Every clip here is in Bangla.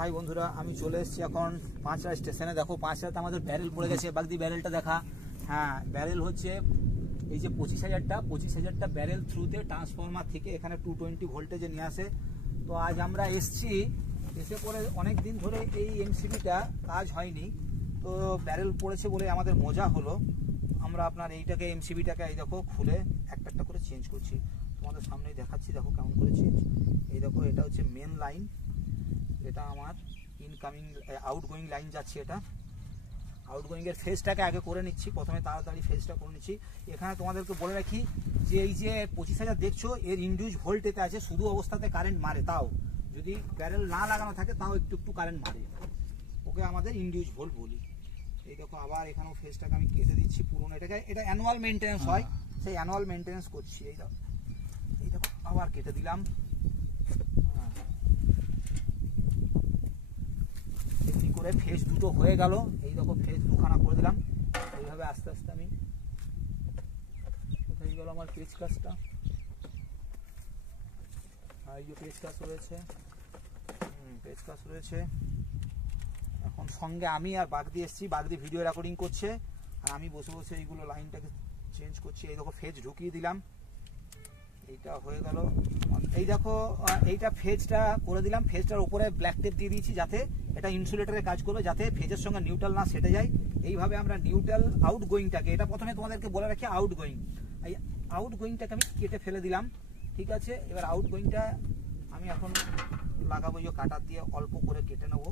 হাই বন্ধুরা, আমি চলে এসেছি এখন পাঁচরা স্টেশনে। দেখো পাঁচরাতে আমাদের ব্যারেল পড়ে গেছে। বাগদি ব্যারেলটা দেখা। হ্যাঁ, ব্যারেল হচ্ছে এই যে 25,000টা ব্যারেল থ্রুতে ট্রান্সফরমার থেকে এখানে 220 ভোল্টেজে নিয়ে আসে। তো আজ আমরা এসে পরে অনেক দিন ধরে এই এমসিবিটা কাজ হয়নি, তো ব্যারেল পড়েছে বলে আমাদের মজা হলো। আমরা আপনার এইটাকে এমসিবিটাকে এই দেখো খুলে একটা একটা করে চেঞ্জ করছি। তোমাদের সামনেই দেখাচ্ছি, দেখো কেমন করে চেঞ্জ। এই দেখো, এটা হচ্ছে মেন লাইন, এটা আমার ইনকামিং আউটগোয়িং লাইন যাচ্ছে। এটা আউটগোয়িং এর ফেজটাকে আগে করে নিচ্ছি, প্রথমে তাড়াতাড়ি ফেজটা করে নিচ্ছি। এখানে তোমাদেরকে বলে রাখি যে এই যে 25,000 দেখছো, এর ইনডিউস ভোল্টেতে আছে, শুধু অবস্থাতে কারেন্ট মারে। তাও যদি ব্যারেল না লাগানো থাকে তাও একটু একটু কারেন্ট মারে, ওকে আমাদের ইনডিউস ভোল্ট বলি। এই দেখো, আবার এখানেও ফেজটাকে আমি কেটে দিচ্ছি পুরোনো। এটা অ্যানুয়াল মেনটেন্যান্স হয়, সেই অ্যানুয়াল মেনটেন্যান্স করছি। এই দেখো আবার কেটে দিলাম। এমনি করে ফেজ দুটো হয়ে গেল। এই দেখো ফেজ দুখানা করে দিলাম। এইভাবে আস্তে আস্তে আমি, কোথায় গেল আমার পেজ কাজটা? এই যে পেজ কাজ রয়েছে, পেজ কাজ রয়েছে। এখন সঙ্গে আমি আর বাগদি এসছি, বাগদি ভিডিও রেকর্ডিং করছে আর আমি বসে বসে এইগুলো লাইনটাকে চেঞ্জ করছি। এই দেখো ফেজ ঢুকিয়ে দিলাম, এইটা হয়ে গেল। এই দেখো এইটা ফেজটা করে দিলাম। ফেজটার উপরে ব্ল্যাক টেপ দিয়ে দিয়েছি যাতে এটা ইনসুলেটরের কাজ করবে, যাতে ফেজের সঙ্গে নিউট্রাল না সেটে যায়। এইভাবে আমরা নিউট্রাল আউটগোয়িংটাকে, এটা প্রথমে তোমাদেরকে বলে রাখি আউটগোয়িং, এই আউটগোয়িংটাকে আমি কেটে ফেলে দিলাম। ঠিক আছে, এবার আউটগোয়িংটা আমি এখন লাগাবো। এই কাটার দিয়ে অল্প করে কেটে নেবো।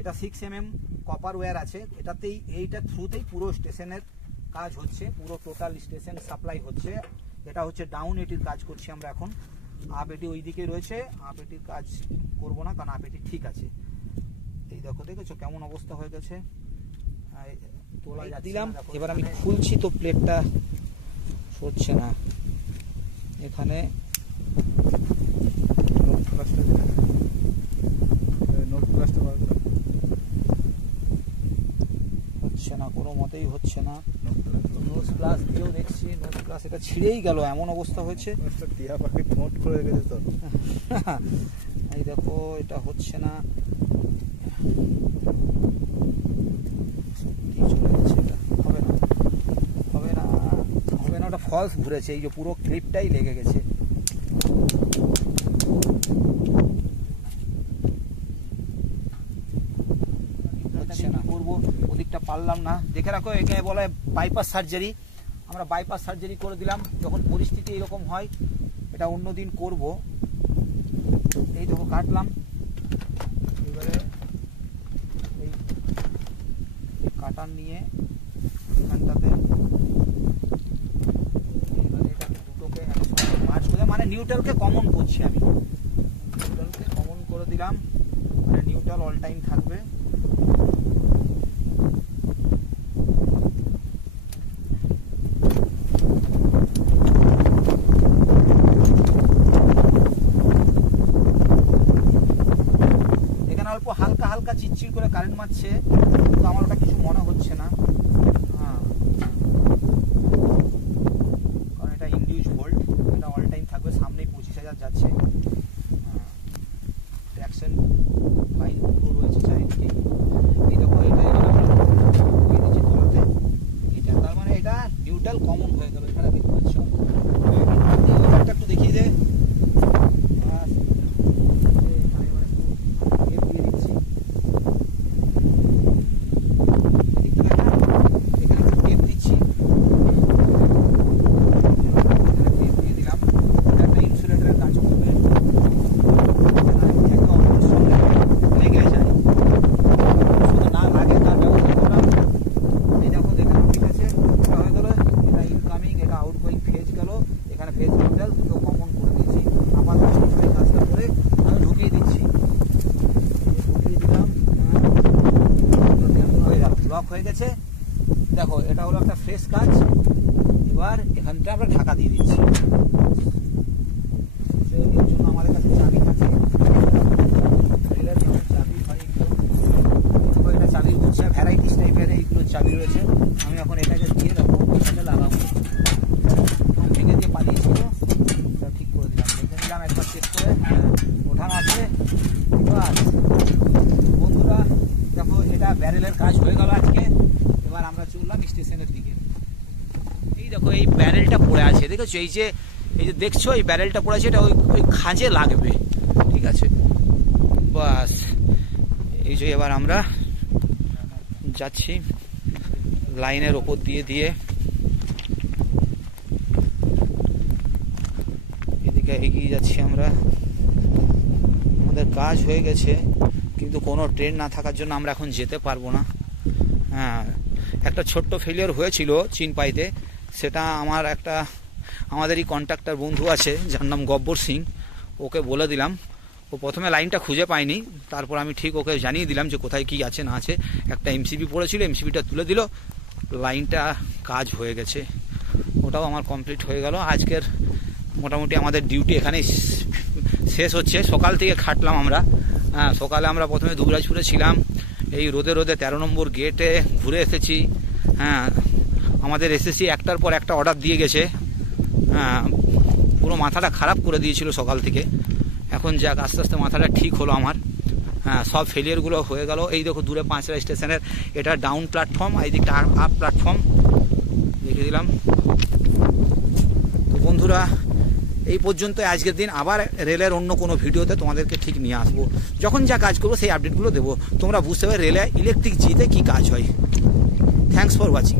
এটা 6 mm কপার ওয়্যার আছে, এটাতেই এইটা থ্রুতেই পুরো স্টেশনের কাজ হচ্ছে, পুরো টোটাল স্টেশন সাপ্লাই হচ্ছে। এটা হচ্ছে ডাউন এটির কাজ করছি আমরা এখন। আপ এটি ওই দিকে রয়েছে, আপ এটির কাজ করবো না, কারণ আপ এটি ঠিক আছে। এই দেখো, দেখেছো কেমন অবস্থা হয়ে গেছে। তোলা দিলাম, এবার আমি খুলছি তো প্লেটটা সরছে না। এখানে হচ্ছে না, কোনো মতেই হচ্ছে না। নোজ প্লাস দিয়েও দেখছি, নোজ প্লাস এটা ছিঁড়েই গেল, এমন অবস্থা হয়েছে। টিয়া পাখি নোট করে গেছে তো। এই দেখো, এটা হচ্ছে না, চলে গেছে। এটা হবে না, হবে না, হবে না, ওটা ফলস ঘুরেছে। এই যে পুরো ক্লিপটাই লেগে গেছে। হচ্ছে না, করবো ওদিকটা পারলাম না। দেখে রাখো, একে বলে বাইপাস সার্জারি। আমরা বাইপাস সার্জারি করে দিলাম যখন পরিস্থিতি এরকম হয়। এটা অন্যদিন করব। এই দেখো কাটলাম। এবারে এই কাটার নিয়ে এখানটাতে এইবারে এটাকে দুটোকে একসঙ্গে মার্জ করে, মানে নিউট্রালকে কমন করছি আমি। নিউট্রালকে কমন করে দিলাম, মানে নিউট্রাল অল টাইম থাকবে। অল্প হালকা হালকা চিরচির করে কারেন্ট মারছে, তো আমার ওটা কিছু মনে হচ্ছে না। হ্যাঁ, কারণ এটা ইনডিউস ভোল্ট, এটা অল টাইম থাকবে। সামনেই 25,000 যাচ্ছে। ট্র্যাকশন লাইন পুরো রয়েছে চারিদিকে। এই দেখো, এটা দিচ্ছি তলাতে, এটা তার মানে এটা নিউট্রাল কমন হয়ে গেল। এখানে দেখতে পাচ্ছ, একটু দেখিয়ে দে। হয়ে গেছে। দেখো, এটা হলো একটা ফ্রেশ কাজ। এবার এখানটা আমরা ঢাকা দিয়ে দিচ্ছি। এর জন্য আমাদের কাছে চাবি আছে, রেলের যেমন চাবি হয় এগুলো, এটা চাবি হচ্ছে ভ্যারাইটিস টাইপের এইগুলো চাবি রয়েছে। আমি এখন এটাকে দিয়ে দেখো এখানে লাগাবো। ভেঙে দিয়ে পালিয়েছিল, ঠিক করে দিলাম। দেখে নিলাম একবার চেক করে, ওঠানো আছে। বাস পড়ে আছে, দেখেছো? এই যে দেখছো এই ব্যারেলটা পড়ে আছে, এটা ওই খাঁজে লাগবে, ঠিক আছে? বাস এই যে এবার আমরা যাচ্ছি লাইনের ওপর দিয়ে এদিকে এগিয়ে যাচ্ছি আমরা। আমাদের কাজ হয়ে গেছে, কিন্তু কোনো ট্রেন না থাকার জন্য আমরা এখন যেতে পারবো না। হ্যাঁ, একটা ছোট্ট ফেলিয়ার হয়েছিল চিনপাইতে, সেটা আমাদেরই কন্ট্রাক্টর বন্ধু আছে যার নাম গব্বর সিং, ওকে বলে দিলাম। ও প্রথমে লাইনটা খুঁজে পায়নি, তারপর আমি ঠিক ওকে জানিয়ে দিলাম যে কোথায় কি আছে না আছে। একটা এমসিবি পড়েছিল, এমসিবিটা তুলে দিল, লাইনটা কাজ হয়ে গেছে, ওটাও আমার কমপ্লিট হয়ে গেল। আজকের মোটামুটি আমাদের ডিউটি এখানেই শেষ হচ্ছে। সকাল থেকে খাটলাম আমরা। হ্যাঁ, সকালে আমরা প্রথমে দুবরাজপুরে ছিলাম, এই রোদে 13 নম্বর গেটে ঘুরে এসেছি। হ্যাঁ, আমাদের এসএসসি একটার পর একটা অর্ডার দিয়ে গেছে। হ্যাঁ, পুরো মাথাটা খারাপ করে দিয়েছিল সকাল থেকে। এখন যাক আস্তে আস্তে মাথাটা ঠিক হলো আমার। হ্যাঁ, সব ফেলিয়ারগুলো হয়ে গেল। এই দেখো দূরে পাঁচরা স্টেশনের এটা ডাউন প্ল্যাটফর্ম, এই দিকটা আপ প্ল্যাটফর্ম দেখে দিলাম। তো বন্ধুরা, এই পর্যন্ত আজকের দিন। আবার রেলের অন্য কোনো ভিডিওতে তোমাদেরকে ঠিক নিয়ে আসবো, যখন যা কাজ করবো সেই আপডেটগুলো দেবো। তোমরা বুঝতে পারবে রেলে ইলেকট্রিক জিতে কি কাজ হয়। Thanks for watching.